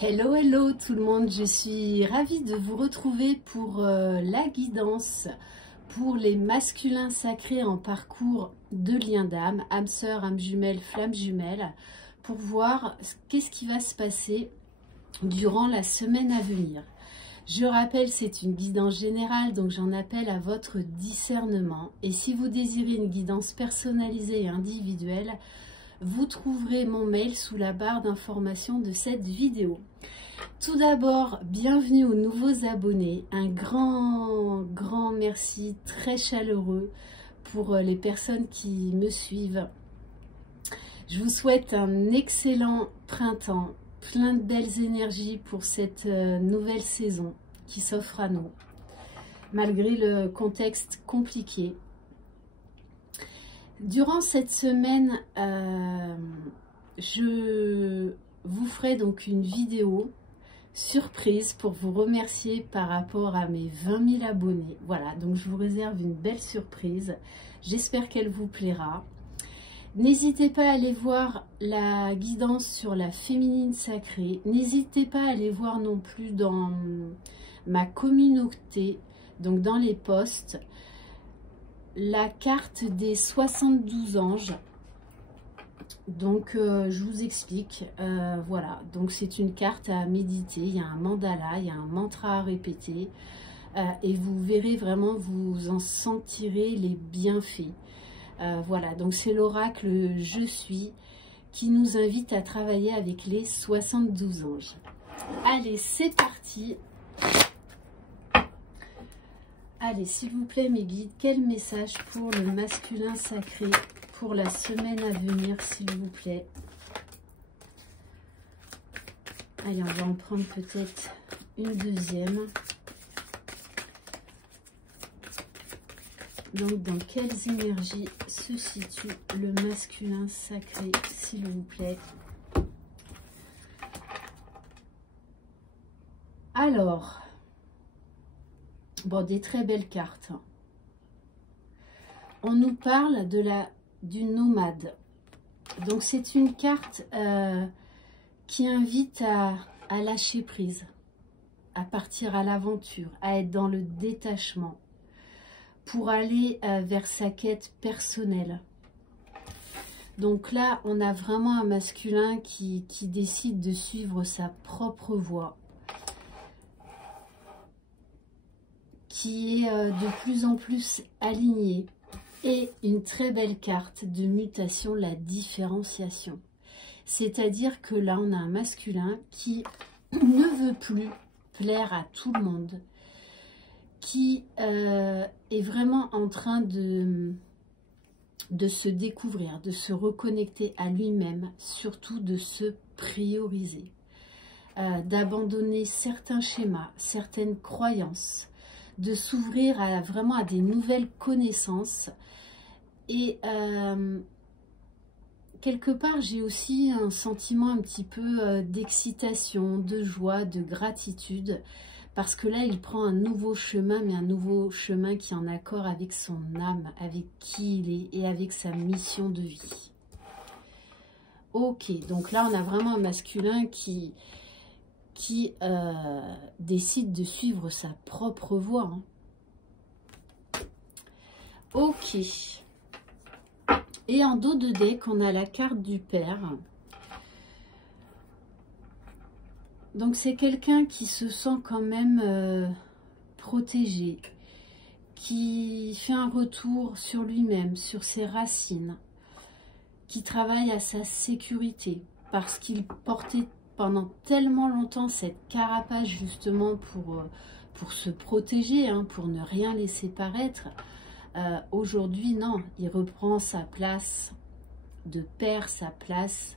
Hello, hello tout le monde, je suis ravie de vous retrouver pour la guidance pour les masculins sacrés en parcours de lien d'âme, âme sœur, âme jumelle, flamme jumelle, pour voir qu'est-ce qui va se passer durant la semaine à venir. Je rappelle, c'est une guidance générale, donc j'en appelle à votre discernement. Et si vous désirez une guidance personnalisée et individuelle, vous trouverez mon mail sous la barre d'information de cette vidéo. Tout d'abord, bienvenue aux nouveaux abonnés. Un grand merci très chaleureux pour les personnes qui me suivent. Je vous souhaite un excellent printemps, plein de belles énergies pour cette nouvelle saison qui s'offre à nous, malgré le contexte compliqué. Durant cette semaine, je vous ferai donc une vidéo surprise pour vous remercier par rapport à mes 20 000 abonnés. Voilà, donc je vous réserve une belle surprise. J'espère qu'elle vous plaira. N'hésitez pas à aller voir la guidance sur la féminine sacrée. N'hésitez pas à aller voir non plus dans ma communauté, donc dans les posts, la carte des 72 anges. Donc je vous explique, voilà, donc c'est une carte à méditer, il y a un mandala, il y a un mantra à répéter, et vous verrez vraiment, vous en sentirez les bienfaits. Voilà, donc c'est l'oracle Je suis qui nous invite à travailler avec les 72 anges. Allez, c'est parti. Allez, s'il vous plaît, mes guides, quel message pour le masculin sacré pour la semaine à venir, s'il vous plaît? Allez, on va en prendre peut-être une deuxième. Donc, dans quelles énergies se situe le masculin sacré, s'il vous plaît? Alors, bon, des très belles cartes. On nous parle du nomade. Donc, c'est une carte qui invite à lâcher prise, à partir à l'aventure, à être dans le détachement, pour aller vers sa quête personnelle. Donc là, on a vraiment un masculin qui décide de suivre sa propre voie, qui est de plus en plus aligné, et une très belle carte de mutation, la différenciation. C'est-à-dire que là, on a un masculin qui ne veut plus plaire à tout le monde, qui est vraiment en train de se découvrir, de se reconnecter à lui-même, surtout de se prioriser, d'abandonner certains schémas, certaines croyances, de s'ouvrir vraiment à des nouvelles connaissances. Et quelque part, j'ai aussi un sentiment un petit peu d'excitation, de joie, de gratitude, parce que là, il prend un nouveau chemin, mais un nouveau chemin qui est en accord avec son âme, avec qui il est et avec sa mission de vie. Ok, donc là, on a vraiment un masculin qui décide de suivre sa propre voie. Hein. Ok. Et en dos de deck, on a la carte du père. Donc c'est quelqu'un qui se sent quand même protégé, qui fait un retour sur lui-même, sur ses racines, qui travaille à sa sécurité, parce qu'il portait pendant tellement longtemps cette carapace justement pour se protéger, hein, pour ne rien laisser paraître. Aujourd'hui, non, il reprend sa place de père, sa place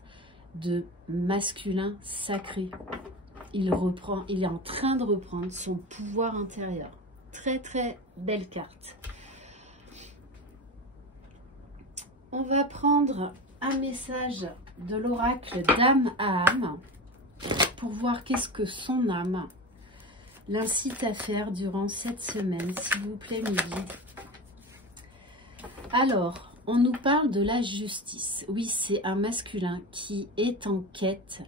de masculin sacré. Il est en train de reprendre son pouvoir intérieur. Très très belle carte. On va prendre un message de l'oracle d'âme à âme pour voir qu'est-ce que son âme l'incite à faire durant cette semaine, s'il vous plaît, mes guides. Alors, on nous parle de la justice. Oui, c'est un masculin qui est en quête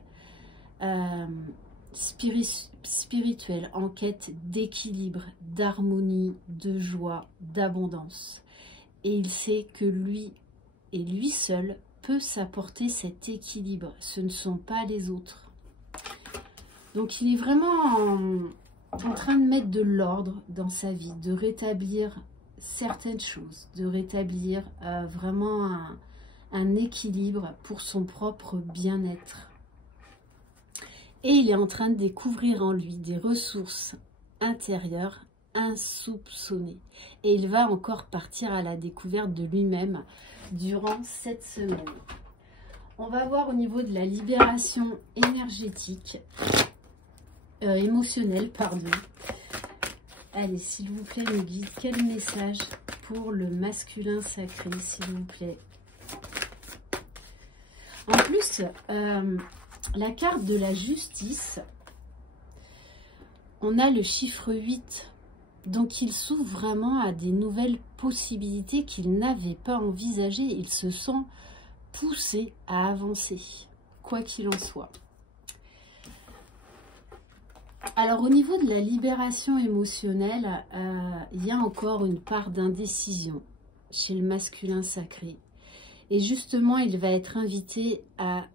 spirituel, en quête d'équilibre, d'harmonie, de joie, d'abondance. Et il sait que lui et lui seul peut s'apporter cet équilibre. Ce ne sont pas les autres. Donc il est vraiment en train de mettre de l'ordre dans sa vie, de rétablir certaines choses, de rétablir vraiment un équilibre pour son propre bien-être. Et il est en train de découvrir en lui des ressources intérieures insoupçonnées. Et il va encore partir à la découverte de lui-même durant cette semaine. On va voir au niveau de la libération énergétique, émotionnelle, pardon. Allez, s'il vous plaît, mes guides, quel message pour le masculin sacré, s'il vous plaît. En plus, la carte de la justice, on a le chiffre 8. Donc, il s'ouvre vraiment à des nouvelles possibilités qu'il n'avait pas envisagées. Il se sent poussé à avancer, quoi qu'il en soit. Alors, au niveau de la libération émotionnelle, il y a encore une part d'indécision chez le masculin sacré. Et justement, il va être invité à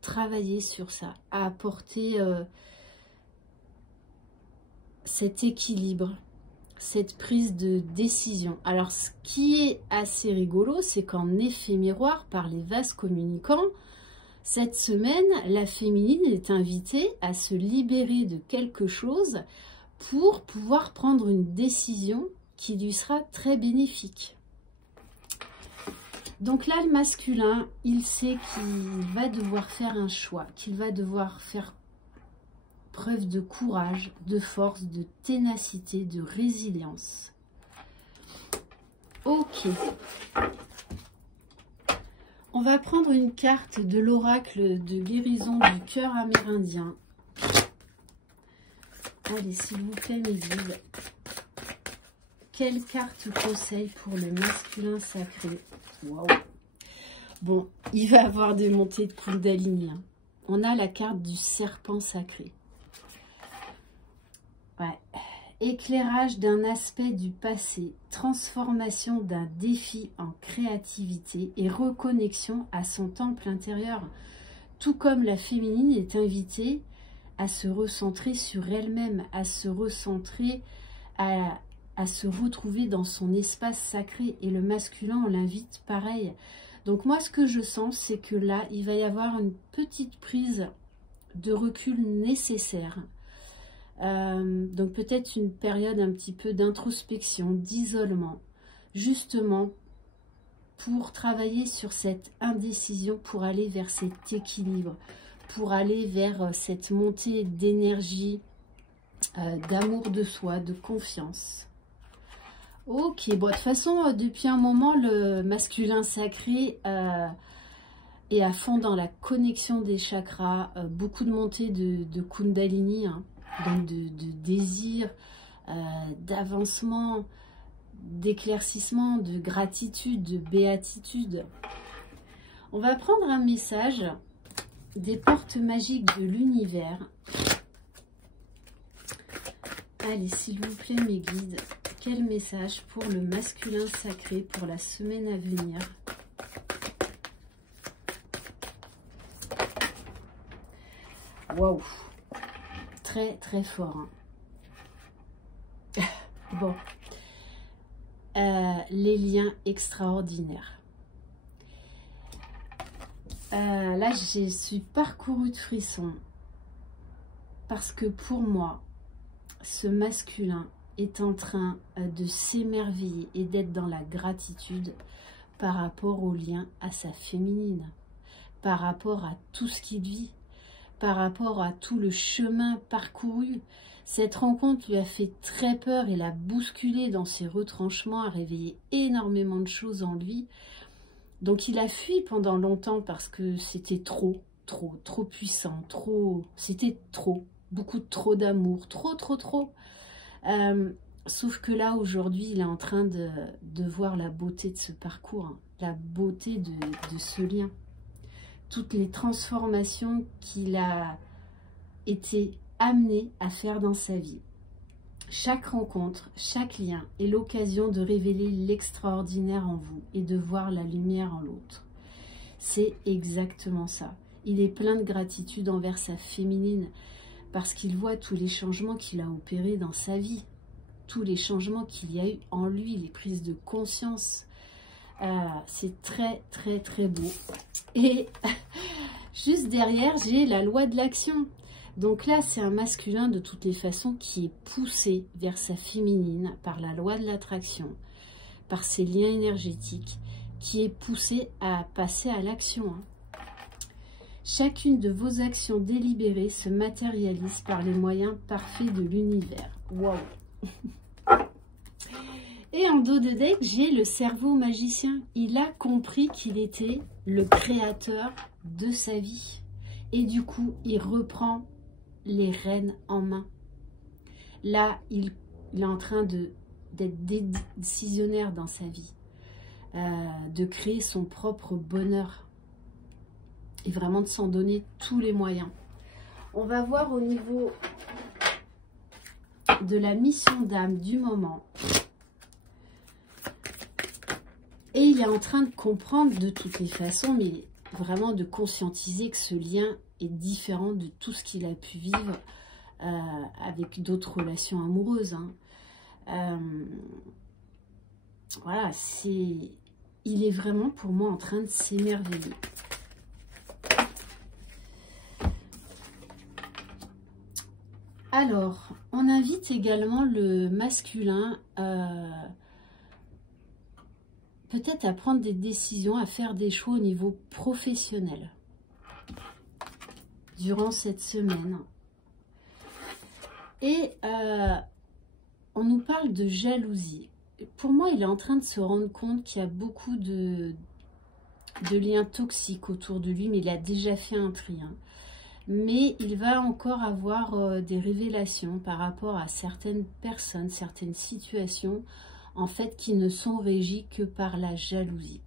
travailler sur ça, à apporter cet équilibre, cette prise de décision. Alors, ce qui est assez rigolo, c'est qu'en effet miroir, par les vases communicants, cette semaine, la féminine est invitée à se libérer de quelque chose pour pouvoir prendre une décision qui lui sera très bénéfique. Donc là, le masculin, il sait qu'il va devoir faire un choix, qu'il va devoir faire preuve de courage, de force, de ténacité, de résilience. Ok. On va prendre une carte de l'oracle de guérison du cœur amérindien. Allez, s'il vous plaît, mes guides. Quelle carte conseil pour le masculin sacré? Waouh. Bon, il va avoir des montées de Kundalini. Hein. On a la carte du serpent sacré. Ouais. Éclairage d'un aspect du passé, transformation d'un défi en créativité et reconnexion à son temple intérieur. Tout comme la féminine est invitée à se recentrer sur elle-même, à se recentrer, à se retrouver dans son espace sacré. Et le masculin, on l'invite pareil. Donc moi, ce que je sens, c'est que là, il va y avoir une petite prise de recul nécessaire. Donc peut-être une période un petit peu d'introspection, d'isolement, justement pour travailler sur cette indécision, pour aller vers cet équilibre, pour aller vers cette montée d'énergie, d'amour de soi, de confiance. Ok, bon, de toute façon, depuis un moment, le masculin sacré est à fond dans la connexion des chakras, beaucoup de montées de Kundalini, hein. Donc de désir, d'avancement, d'éclaircissement, de gratitude, de béatitude. On va prendre un message des portes magiques de l'univers. Allez, s'il vous plaît, mes guides, quel message pour le masculin sacré pour la semaine à venir? Waouh! Très très fort. Hein. Bon. Les liens extraordinaires. Là, je suis parcourue de frissons. Parce que pour moi, ce masculin est en train de s'émerveiller et d'être dans la gratitude par rapport au lien à sa féminine. Par rapport à tout ce qu'il vit. Par rapport à tout le chemin parcouru. Cette rencontre lui a fait très peur et l'a bousculé dans ses retranchements, a réveillé énormément de choses en lui. Donc il a fui pendant longtemps parce que c'était trop puissant, c'était trop, beaucoup trop d'amour, trop. Sauf que là, aujourd'hui, il est en train de voir la beauté de ce parcours, hein, la beauté de ce lien. Toutes les transformations qu'il a été amené à faire dans sa vie. Chaque rencontre, chaque lien est l'occasion de révéler l'extraordinaire en vous et de voir la lumière en l'autre. C'est exactement ça. Il est plein de gratitude envers sa féminine parce qu'il voit tous les changements qu'il a opérés dans sa vie, tous les changements qu'il y a eu en lui, les prises de conscience. C'est très très très beau. Et juste derrière, j'ai la loi de l'action. Donc là, c'est un masculin de toutes les façons qui est poussé vers sa féminine par la loi de l'attraction, par ses liens énergétiques, qui est poussé à passer à l'action. Chacune de vos actions délibérées se matérialise par les moyens parfaits de l'univers. Waouh! Et en dos de deck, j'ai le cerveau magicien. Il a compris qu'il était le créateur de sa vie. Et du coup, il reprend les rênes en main. Là, il est en train d'être décisionnaire dans sa vie, de créer son propre bonheur et vraiment de s'en donner tous les moyens. On va voir au niveau de la mission d'âme du moment. Et il est en train de comprendre de toutes les façons, mais vraiment de conscientiser que ce lien est différent de tout ce qu'il a pu vivre avec d'autres relations amoureuses. Voilà, il est vraiment pour moi en train de s'émerveiller. Alors, on invite également le masculin peut-être à prendre des décisions, à faire des choix au niveau professionnel durant cette semaine. Et on nous parle de jalousie. Pour moi, il est en train de se rendre compte qu'il y a beaucoup de liens toxiques autour de lui, mais il a déjà fait un tri. Mais il va encore avoir des révélations par rapport à certaines personnes, certaines situations, en fait, qui ne sont régies que par la jalousie.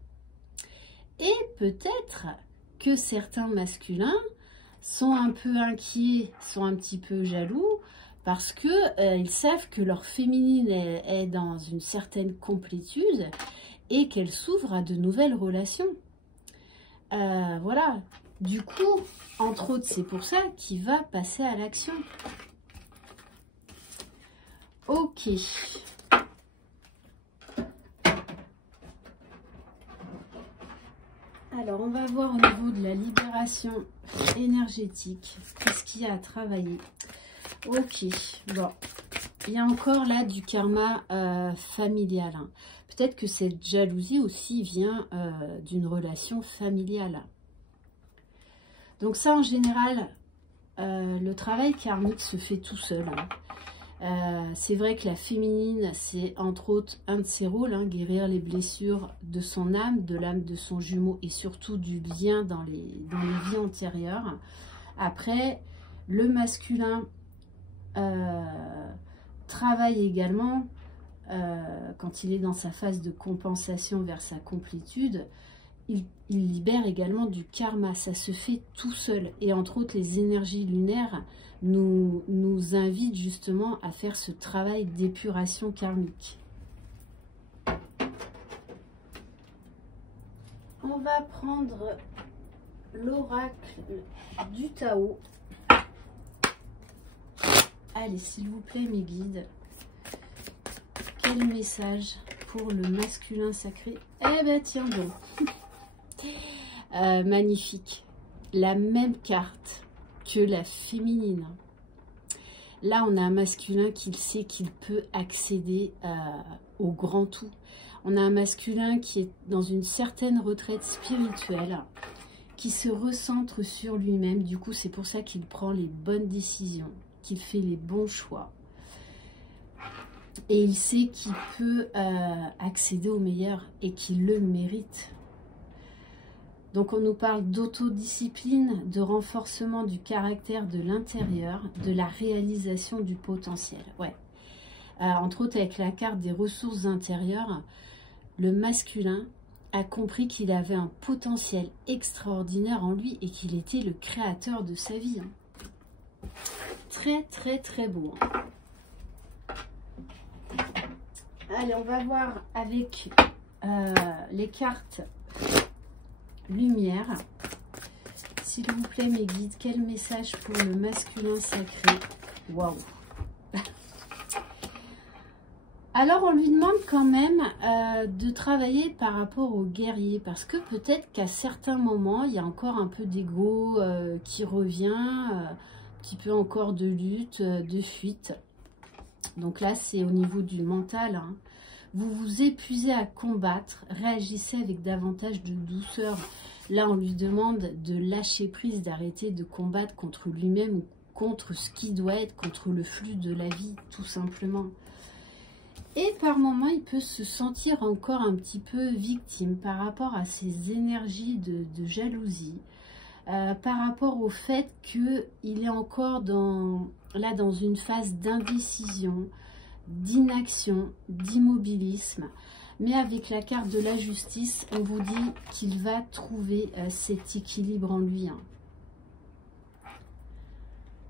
Et peut-être que certains masculins sont un peu inquiets, sont un petit peu jaloux, parce que ils savent que leur féminine est dans une certaine complétude et qu'elle s'ouvre à de nouvelles relations. Voilà. Du coup, entre autres, c'est pour ça qu'il va passer à l'action. Ok. Alors, on va voir au niveau de la libération énergétique. Qu'est-ce qu'il y a à travailler? Ok. Bon. Il y a encore là du karma familial. Peut-être que cette jalousie aussi vient d'une relation familiale. Donc ça, en général, le travail karmique se fait tout seul. C'est vrai que la féminine, c'est entre autres un de ses rôles, guérir les blessures de son âme, de l'âme de son jumeau et surtout du lien dans les vies antérieures. Après, le masculin travaille également quand il est dans sa phase de compensation vers sa complétude. Il libère également du karma, ça se fait tout seul. Et entre autres, les énergies lunaires nous invitent justement à faire ce travail d'épuration karmique. On va prendre l'oracle du Tao. Allez, s'il vous plaît, mes guides. Quel message pour le masculin sacré? Eh ben, tiens donc. Magnifique. La même carte que la féminine. Là, on a un masculin qui sait qu'il peut accéder au grand tout. On a un masculin qui est dans une certaine retraite spirituelle, qui se recentre sur lui-même. Du coup, c'est pour ça qu'il prend les bonnes décisions, qu'il fait les bons choix. Et il sait qu'il peut accéder au meilleur et qu'il le mérite. Donc on nous parle d'autodiscipline, de renforcement du caractère de l'intérieur, de la réalisation du potentiel. Ouais. Entre autres avec la carte des ressources intérieures, le masculin a compris qu'il avait un potentiel extraordinaire en lui et qu'il était le créateur de sa vie. très très très beau. Allez, on va voir avec les cartes lumière. S'il vous plaît, mes guides, quel message pour le masculin sacré? Waouh! Alors, on lui demande quand même de travailler par rapport au guerrier, parce que peut-être qu'à certains moments, il y a encore un peu d'ego qui revient, un petit peu encore de lutte, de fuite. Donc là, c'est au niveau du mental, hein. Vous vous épuisez à combattre, réagissez avec davantage de douceur. Là, on lui demande de lâcher prise, d'arrêter de combattre contre lui-même ou contre ce qui doit être, contre le flux de la vie, tout simplement. Et par moments, il peut se sentir encore un petit peu victime par rapport à ces énergies de jalousie, par rapport au fait qu'il est encore dans une phase d'indécision, d'inaction, d'immobilisme. Mais avec la carte de la justice, on vous dit qu'il va trouver cet équilibre en lui, hein.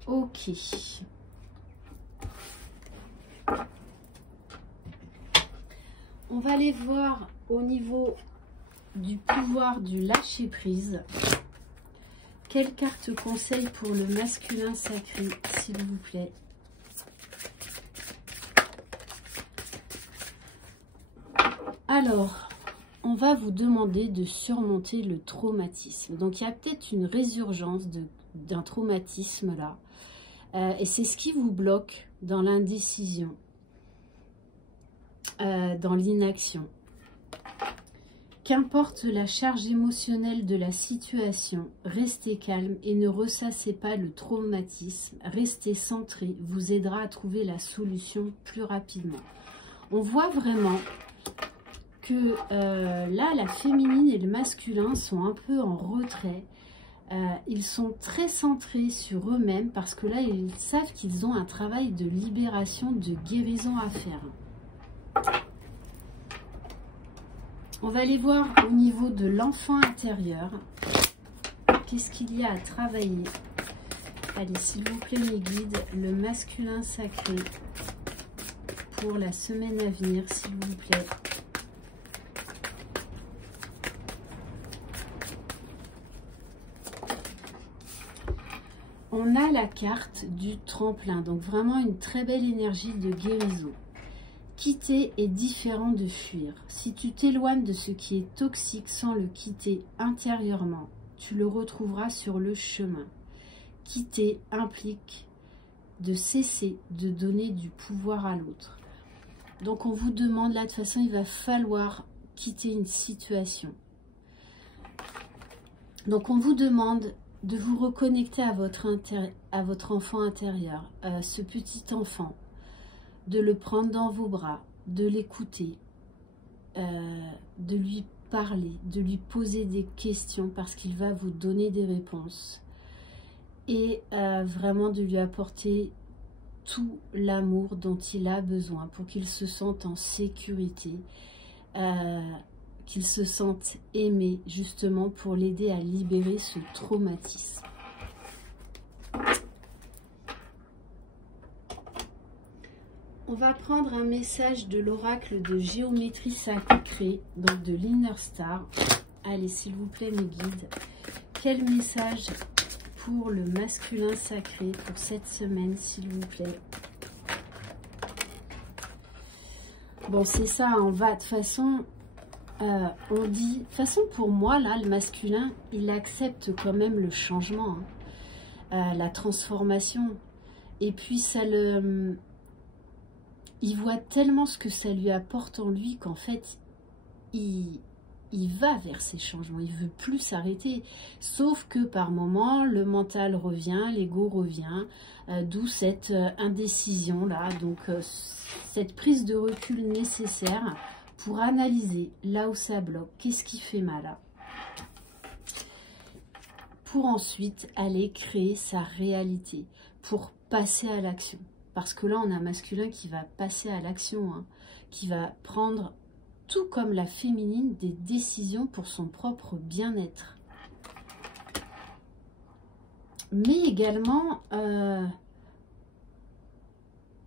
Ok. On va aller voir au niveau du pouvoir du lâcher-prise. Quelle carte conseil pour le masculin sacré, s'il vous plaît? Alors, on va vous demander de surmonter le traumatisme. Donc, il y a peut-être une résurgence d'un traumatisme là. Et c'est ce qui vous bloque dans l'indécision, dans l'inaction. Qu'importe la charge émotionnelle de la situation, restez calme et ne ressassez pas le traumatisme. Restez centré, vous aidera à trouver la solution plus rapidement. On voit vraiment que là, la féminine et le masculin sont un peu en retrait. Ils sont très centrés sur eux-mêmes parce que là, ils savent qu'ils ont un travail de libération, de guérison à faire. On va aller voir au niveau de l'enfant intérieur. Qu'est-ce qu'il y a à travailler? Allez, s'il vous plaît, mes guides, le masculin sacré pour la semaine à venir, s'il vous plaît. On a la carte du tremplin, donc vraiment une très belle énergie de guérison. Quitter est différent de fuir. Si tu t'éloignes de ce qui est toxique sans le quitter intérieurement, tu le retrouveras sur le chemin. Quitter implique de cesser de donner du pouvoir à l'autre. Donc on vous demande, là de toute façon, il va falloir quitter une situation. Donc on vous demande de vous reconnecter à votre enfant intérieur, ce petit enfant, de le prendre dans vos bras, de l'écouter, de lui parler, de lui poser des questions parce qu'il va vous donner des réponses et vraiment de lui apporter tout l'amour dont il a besoin pour qu'il se sente en sécurité, qu'il se sente aimé, justement pour l'aider à libérer ce traumatisme. On va prendre un message de l'oracle de géométrie sacrée, donc de l'Inner Star. Allez, s'il vous plaît, mes guides, quel message pour le masculin sacré pour cette semaine, s'il vous plaît? Bon, c'est ça, on va de toute façon... on dit, de toute façon pour moi là, le masculin, il accepte quand même le changement, hein, la transformation, et puis ça le, il voit tellement ce que ça lui apporte en lui qu'en fait, il va vers ces changements, il veut plus s'arrêter, sauf que par moment, le mental revient, l'ego revient, d'où cette indécision là, donc cette prise de recul nécessaire pour analyser là où ça bloque, qu'est-ce qui fait mal, hein, pour ensuite aller créer sa réalité, pour passer à l'action. Parce que là, on a un masculin qui va passer à l'action, hein, qui va prendre, tout comme la féminine, des décisions pour son propre bien-être. Mais également,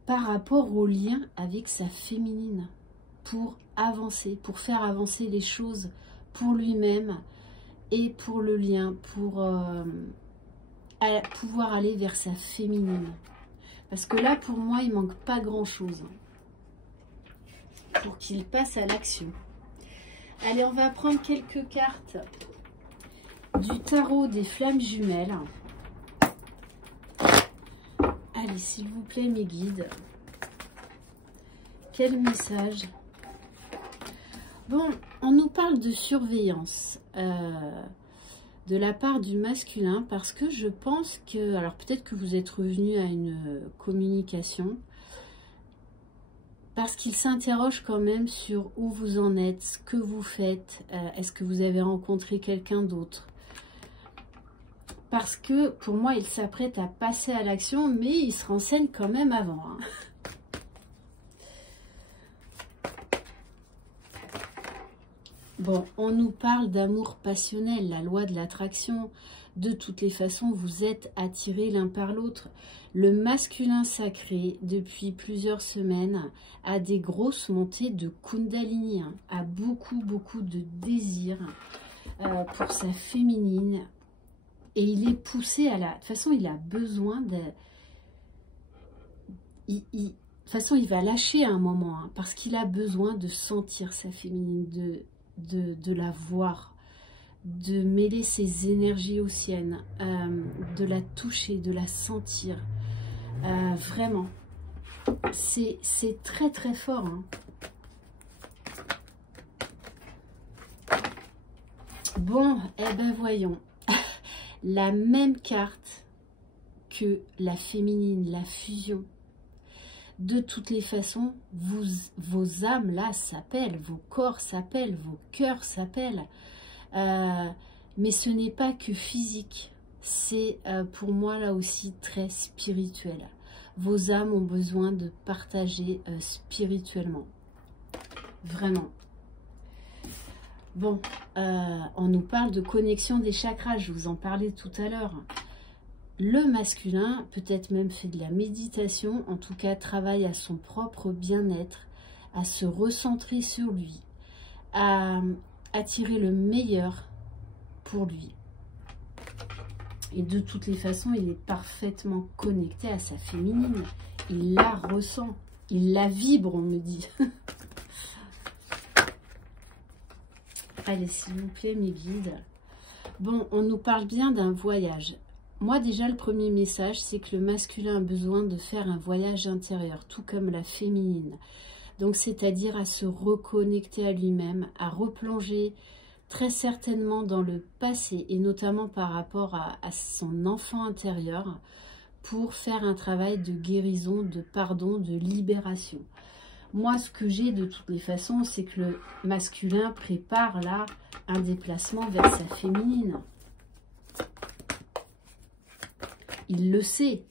par rapport au lien avec sa féminine, pour avancer, pour faire avancer les choses pour lui-même et pour le lien, pour pouvoir aller vers sa féminine. Parce que là, pour moi, il manque pas grand-chose pour qu'il passe à l'action. Allez, on va prendre quelques cartes du tarot des flammes jumelles. Allez, s'il vous plaît, mes guides. Quel message? Bon, on nous parle de surveillance de la part du masculin, parce que je pense que, alors peut-être que vous êtes revenu à une communication, parce qu'il s'interroge quand même sur où vous en êtes, ce que vous faites, est-ce que vous avez rencontré quelqu'un d'autre? Parce que pour moi, il s'apprête à passer à l'action, mais il se renseigne quand même avant. Hein. Bon, on nous parle d'amour passionnel, la loi de l'attraction. De toutes les façons, vous êtes attirés l'un par l'autre. Le masculin sacré, depuis plusieurs semaines, a des grosses montées de Kundalini, hein, a beaucoup de désir pour sa féminine. Et il est poussé à la... De toute façon, il a besoin de... De toute façon, il va lâcher à un moment, hein, parce qu'il a besoin de sentir sa féminine, de la voir, de mêler ses énergies aux siennes, de la toucher, de la sentir. Vraiment, c'est très fort. Hein. Bon, eh ben voyons. La même carte que la féminine, la fusion. De toutes les façons, vos âmes là s'appellent, vos corps s'appellent, vos cœurs s'appellent. Mais ce n'est pas que physique, c'est pour moi là aussi très spirituel. Vos âmes ont besoin de partager spirituellement. Vraiment. Bon, on nous parle de connexion des chakras, je vous en parlais tout à l'heure. Le masculin, peut-être même fait de la méditation, en tout cas travaille à son propre bien-être, à se recentrer sur lui, à tirer le meilleur pour lui. Et de toutes les façons, il est parfaitement connecté à sa féminine. Il la ressent, il la vibre, on me dit. Allez, s'il vous plaît, mes guides. Bon, on nous parle bien d'un voyage. Moi, déjà, le premier message, c'est que le masculin a besoin de faire un voyage intérieur, tout comme la féminine. Donc, c'est-à-dire à se reconnecter à lui-même, à replonger très certainement dans le passé, et notamment par rapport à son enfant intérieur, pour faire un travail de guérison, de pardon, de libération. Moi, ce que j'ai de toutes les façons, c'est que le masculin prépare là un déplacement vers sa féminine. Il le sait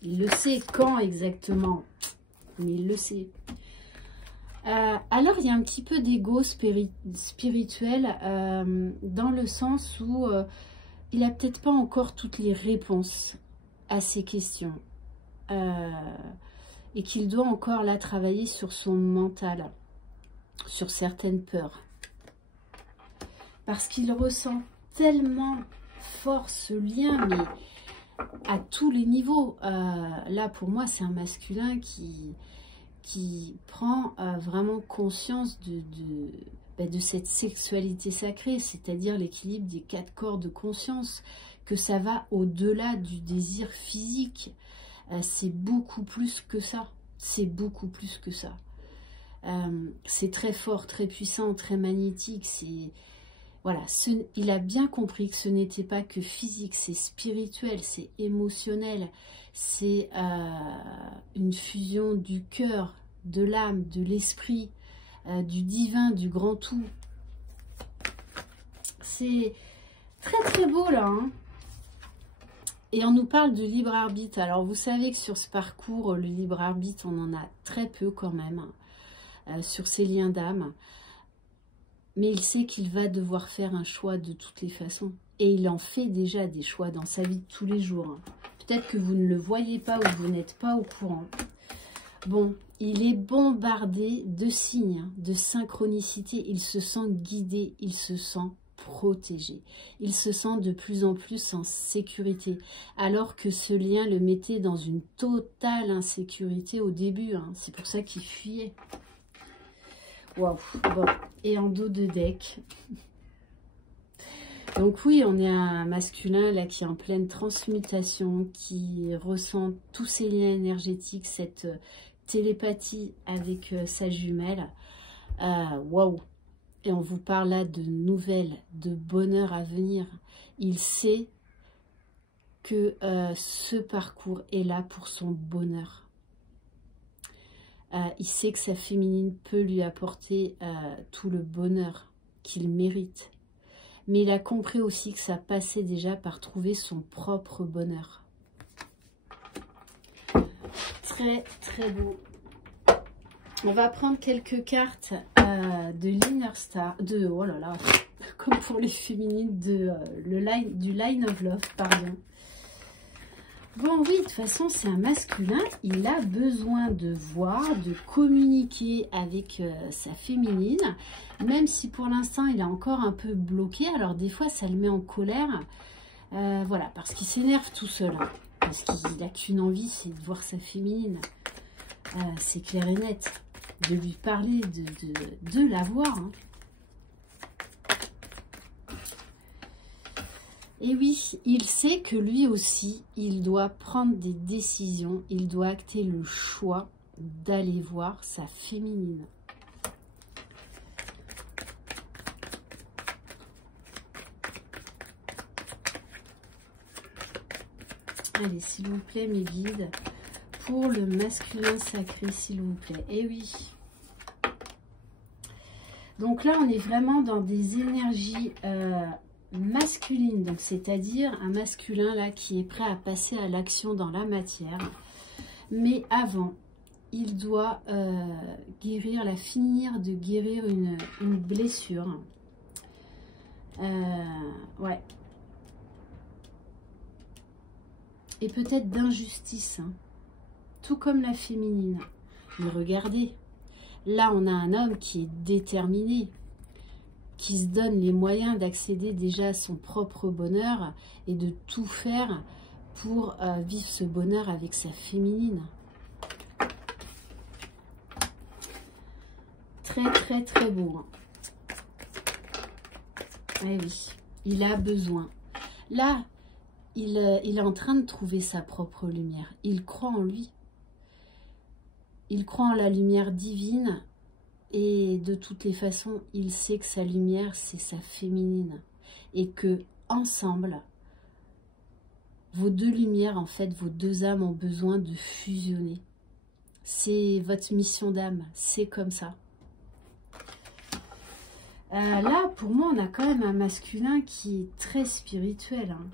quand exactement, mais il le sait. Alors, il y a un petit peu d'ego spirituel dans le sens où il n'a peut-être pas encore toutes les réponses à ces questions et qu'il doit encore là travailler sur son mental, sur certaines peurs. Parce qu'il ressent tellement fort ce lien, mais à tous les niveaux. Là, pour moi, c'est un masculin qui prend vraiment conscience de cette sexualité sacrée, c'est-à-dire l'équilibre des 4 corps de conscience, que ça va au-delà du désir physique. C'est beaucoup plus que ça. C'est beaucoup plus que ça. C'est très fort, très puissant, très magnétique. Voilà, il a bien compris que ce n'était pas que physique, c'est spirituel, c'est émotionnel, c'est une fusion du cœur, de l'âme, de l'esprit, du divin, du grand tout. C'est très beau là, hein. Et on nous parle de libre arbitre. Alors vous savez que sur ce parcours, le libre arbitre, on en a très peu quand même, sur ces liens d'âme. Mais il sait qu'il va devoir faire un choix de toutes les façons. Et il en fait déjà des choix dans sa vie de tous les jours. Peut-être que vous ne le voyez pas ou vous n'êtes pas au courant. Bon, il est bombardé de signes, hein, de synchronicité. Il se sent guidé, il se sent protégé. Il se sent de plus en plus en sécurité. Alors que ce lien le mettait dans une totale insécurité au début. Hein. C'est pour ça qu'il fuyait. Waouh. Bon, et en dos de deck. Donc oui, on est un masculin là qui est en pleine transmutation, qui ressent tous ces liens énergétiques, cette télépathie avec sa jumelle. Waouh! Et on vous parle là de nouvelles, de bonheur à venir. Il sait que ce parcours est là pour son bonheur. Il sait que sa féminine peut lui apporter tout le bonheur qu'il mérite. Mais il a compris aussi que ça passait déjà par trouver son propre bonheur. Très, très beau. On va prendre quelques cartes de l'Inner Star, oh là là, comme pour les féminines, du Line of Love, pardon. Bon, oui, de toute façon, c'est un masculin. Il a besoin de voir, de communiquer avec sa féminine, même si pour l'instant, il est encore un peu bloqué. Alors, des fois, ça le met en colère. Voilà, parce qu'il s'énerve tout seul. Hein, parce qu'il n'a qu'une envie, c'est de voir sa féminine. C'est clair et net. De lui parler, de la voir. Hein. Et oui, il sait que lui aussi, il doit prendre des décisions, il doit acter le choix d'aller voir sa féminine. Allez, s'il vous plaît, mes guides, pour le masculin sacré, s'il vous plaît. Et oui. Donc là, on est vraiment dans des énergies masculine, donc c'est-à-dire un masculin là qui est prêt à passer à l'action dans la matière, mais avant il doit finir de guérir une blessure, ouais, et peut-être d'injustice, hein, tout comme la féminine. Mais regardez, là on a un homme qui est déterminé, qui se donne les moyens d'accéder déjà à son propre bonheur et de tout faire pour vivre ce bonheur avec sa féminine. Très, très, très beau. Hein. Eh oui, il a besoin. Là, il est en train de trouver sa propre lumière. Il croit en lui. Il croit en la lumière divine. Et de toutes les façons, il sait que sa lumière, c'est sa féminine. Et que, ensemble, vos deux lumières, en fait, vos deux âmes ont besoin de fusionner. C'est votre mission d'âme, c'est comme ça. Là, pour moi, on a quand même un masculin qui est très spirituel. Hein.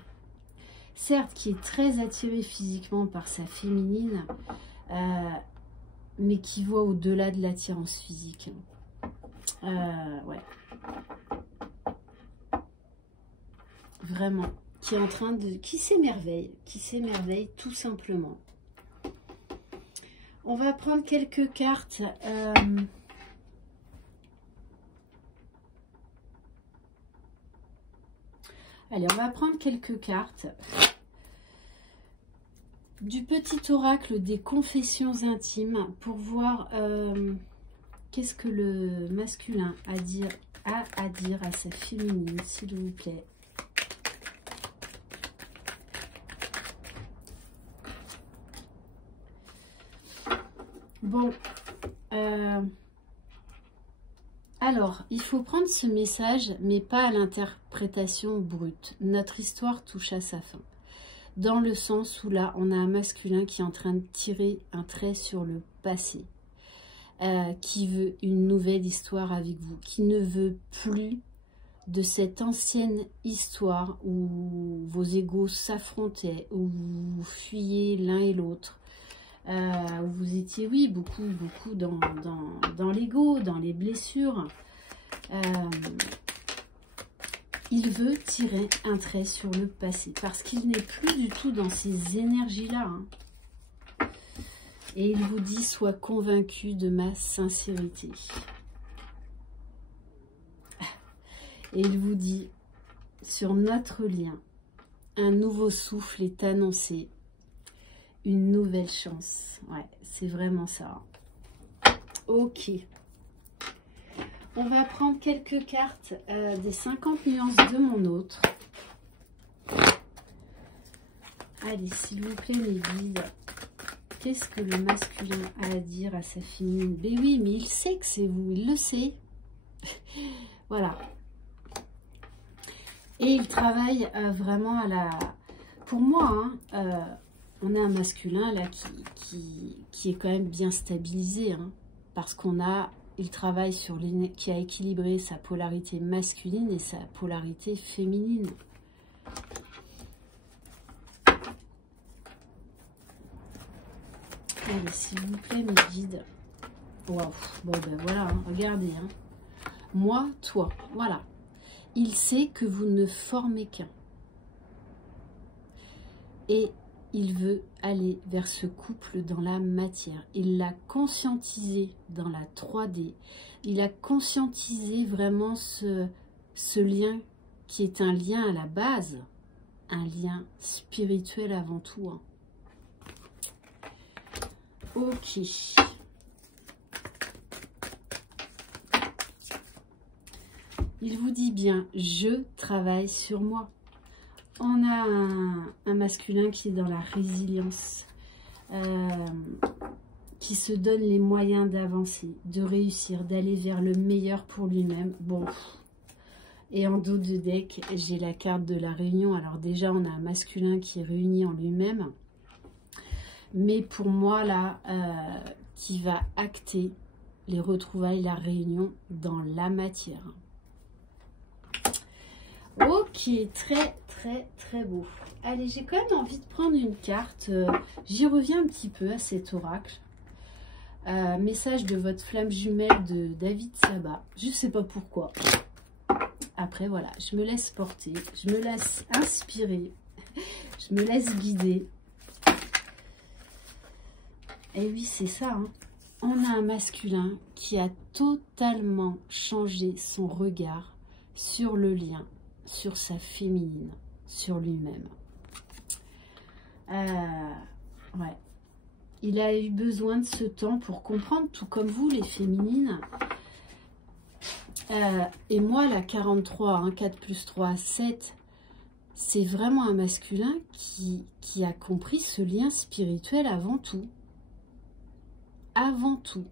Certes, qui est très attiré physiquement par sa féminine, mais qui voit au-delà de l'attirance physique. Ouais. Vraiment. Qui est en train de... qui s'émerveille tout simplement. On va prendre quelques cartes. Allez, on va prendre quelques cartes. Du petit oracle des confessions intimes pour voir qu'est-ce que le masculin a à dire à sa féminine, s'il vous plaît. Bon, alors, il faut prendre ce message, mais pas à l'interprétation brute. Notre histoire touche à sa fin. Dans le sens où là, on a un masculin qui est en train de tirer un trait sur le passé, qui veut une nouvelle histoire avec vous, qui ne veut plus de cette ancienne histoire où vos égos s'affrontaient, où vous fuyiez l'un et l'autre, où vous étiez, oui, beaucoup dans l'ego, dans les blessures. Il veut tirer un trait sur le passé parce qu'il n'est plus du tout dans ces énergies-là. Hein. Et il vous dit, sois convaincu de ma sincérité. Et il vous dit, sur notre lien, un nouveau souffle est annoncé. Une nouvelle chance. Ouais, c'est vraiment ça. Ok. On va prendre quelques cartes des 50 nuances de mon autre. Allez, s'il vous plaît, mes guides. Qu'est-ce que le masculin a à dire à sa féminine? Ben oui, mais il sait que c'est vous, il le sait. Voilà. Et il travaille vraiment à la... Pour moi, on a un masculin là qui est quand même bien stabilisé. Hein, parce qu'on a... Il travaille sur qui a équilibré sa polarité masculine et sa polarité féminine. Allez, s'il vous plaît, mes guides. Waouh. Bon, ben voilà, hein, regardez. Hein. Moi, toi, voilà. Il sait que vous ne formez qu'un. Et il veut aller vers ce couple dans la matière. Il l'a conscientisé dans la 3D. Il a conscientisé vraiment ce lien qui est un lien à la base. Un lien spirituel avant tout. Hein. Ok. Il vous dit bien, je travaille sur moi. On a un masculin qui est dans la résilience, qui se donne les moyens d'avancer, de réussir, d'aller vers le meilleur pour lui-même. Bon, et en dos de deck, j'ai la carte de la réunion. Alors déjà, on a un masculin qui est réuni en lui-même. Mais pour moi, là, qui va acter les retrouvailles, la réunion dans la matière. Ok, très beau. Allez, j'ai quand même envie de prendre une carte. J'y reviens un petit peu à cet oracle. Message de votre flamme jumelle de David Sabat. Je ne sais pas pourquoi. Après, voilà, je me laisse porter. Je me laisse inspirer. Je me laisse guider. Et oui, c'est ça. Hein. On a un masculin qui a totalement changé son regard sur le lien, sur sa féminine, sur lui-même. Ouais. Il a eu besoin de ce temps pour comprendre, tout comme vous, les féminines. Et moi, la 43, hein, 4 plus 3, 7, c'est vraiment un masculin qui a compris ce lien spirituel avant tout. Avant tout.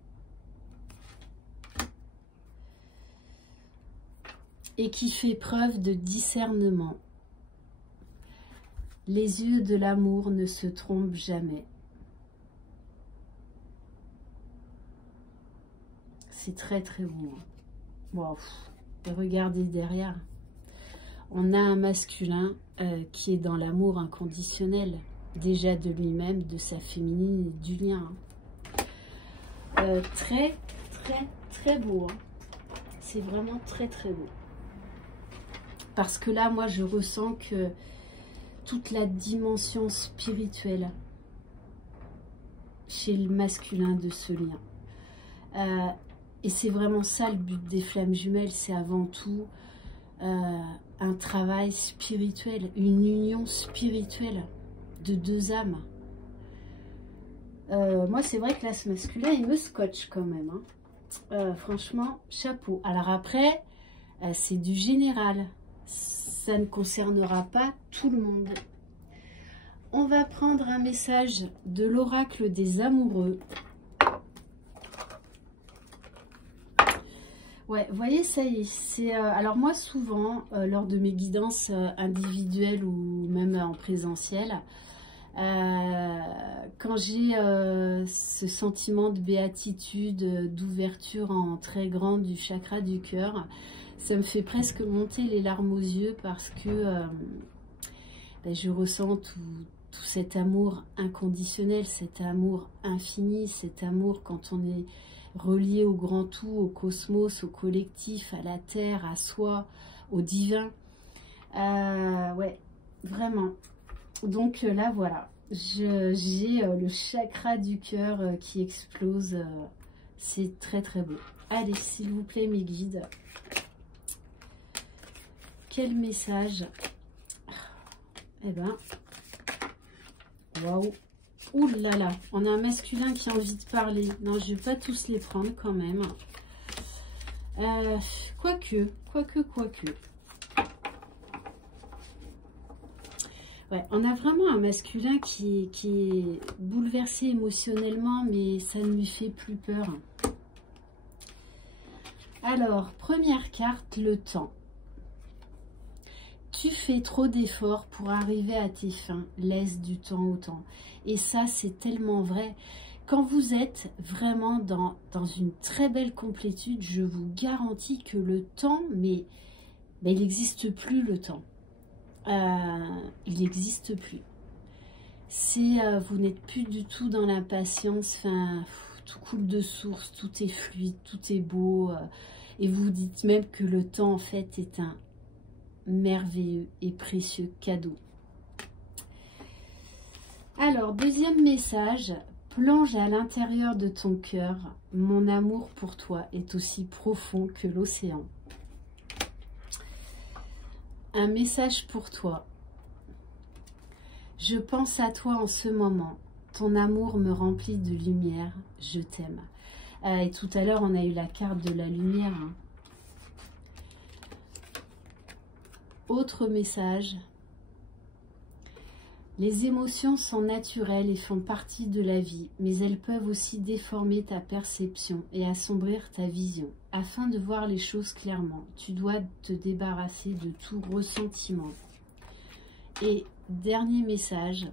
Et qui fait preuve de discernement. Les yeux de l'amour ne se trompent jamais. C'est très beau. Wow. Et regardez derrière. On a un masculin qui est dans l'amour inconditionnel. Déjà de lui-même, de sa féminine et du lien. Très beau. Hein. C'est vraiment très beau. Parce que là, moi, je ressens que toute la dimension spirituelle chez le masculin de ce lien. Et c'est vraiment ça le but des flammes jumelles, c'est avant tout un travail spirituel, une union spirituelle de deux âmes. Moi, c'est vrai que là, ce masculin, il me scotche quand même. Hein. Franchement, chapeau. Alors après, c'est du général. Ça ne concernera pas tout le monde. On va prendre un message de l'oracle des amoureux. Ouais, vous voyez, ça y est. C'est, alors moi, souvent, lors de mes guidances individuelles ou même en présentiel, quand j'ai ce sentiment de béatitude, d'ouverture en très grande du chakra du cœur, ça me fait presque monter les larmes aux yeux parce que je ressens tout cet amour inconditionnel, cet amour infini, cet amour quand on est relié au grand tout, au cosmos, au collectif, à la terre, à soi, au divin. Ouais, vraiment. Donc là, voilà. J'ai le chakra du cœur qui explose. C'est très très beau. Allez, s'il vous plaît, mes guides. Quel message? Eh ben, waouh! Ouh là là, on a un masculin qui a envie de parler. Non, je vais pas tous les prendre quand même. Quoique. Ouais, on a vraiment un masculin qui est bouleversé émotionnellement, mais ça ne lui fait plus peur. Alors, première carte, le temps. Tu fais trop d'efforts pour arriver à tes fins. Laisse du temps au temps. Et ça, c'est tellement vrai. Quand vous êtes vraiment dans une très belle complétude, je vous garantis que le temps, mais il n'existe plus le temps. Il n'existe plus. Vous n'êtes plus du tout dans l'impatience, enfin, tout coule de source, tout est fluide, tout est beau, et vous dites même que le temps en fait est un merveilleux et précieux cadeau. Alors, deuxième message, plonge à l'intérieur de ton cœur, mon amour pour toi est aussi profond que l'océan. Un message pour toi. Je pense à toi en ce moment. Ton amour me remplit de lumière. Je t'aime. Et tout à l'heure, on a eu la carte de la lumière. Hein. Autre message. Les émotions sont naturelles et font partie de la vie, mais elles peuvent aussi déformer ta perception et assombrir ta vision. Afin de voir les choses clairement, tu dois te débarrasser de tout ressentiment. Et dernier message.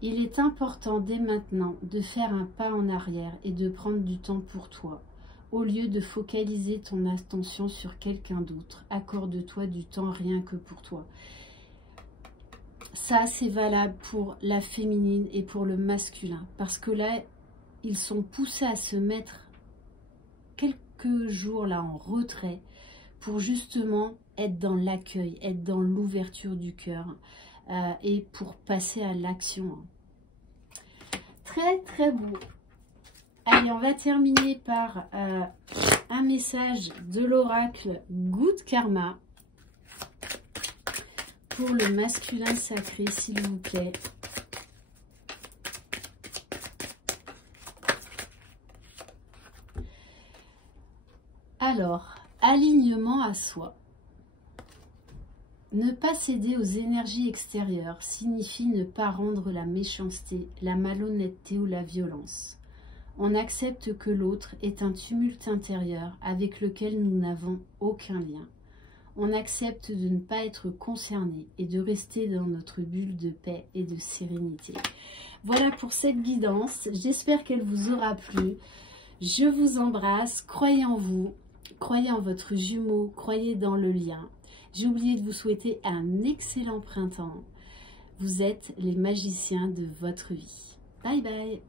Il est important dès maintenant de faire un pas en arrière et de prendre du temps pour toi. Au lieu de focaliser ton attention sur quelqu'un d'autre, accorde-toi du temps rien que pour toi. Ça, c'est valable pour la féminine et pour le masculin. Parce que là, ils sont poussés à se mettre quelques jours là en retrait pour justement être dans l'accueil, être dans l'ouverture du cœur et pour passer à l'action. Très, très beau. Allez, on va terminer par un message de l'oracle Good Karma. Pour le masculin sacré, s'il vous plaît. Alors, alignement à soi. Ne pas céder aux énergies extérieures signifie ne pas rendre la méchanceté, la malhonnêteté ou la violence. On accepte que l'autre est un tumulte intérieur avec lequel nous n'avons aucun lien. On accepte de ne pas être concerné et de rester dans notre bulle de paix et de sérénité. Voilà pour cette guidance. J'espère qu'elle vous aura plu. Je vous embrasse. Croyez en vous. Croyez en votre jumeau. Croyez dans le lien. J'ai oublié de vous souhaiter un excellent printemps. Vous êtes les magiciens de votre vie. Bye bye.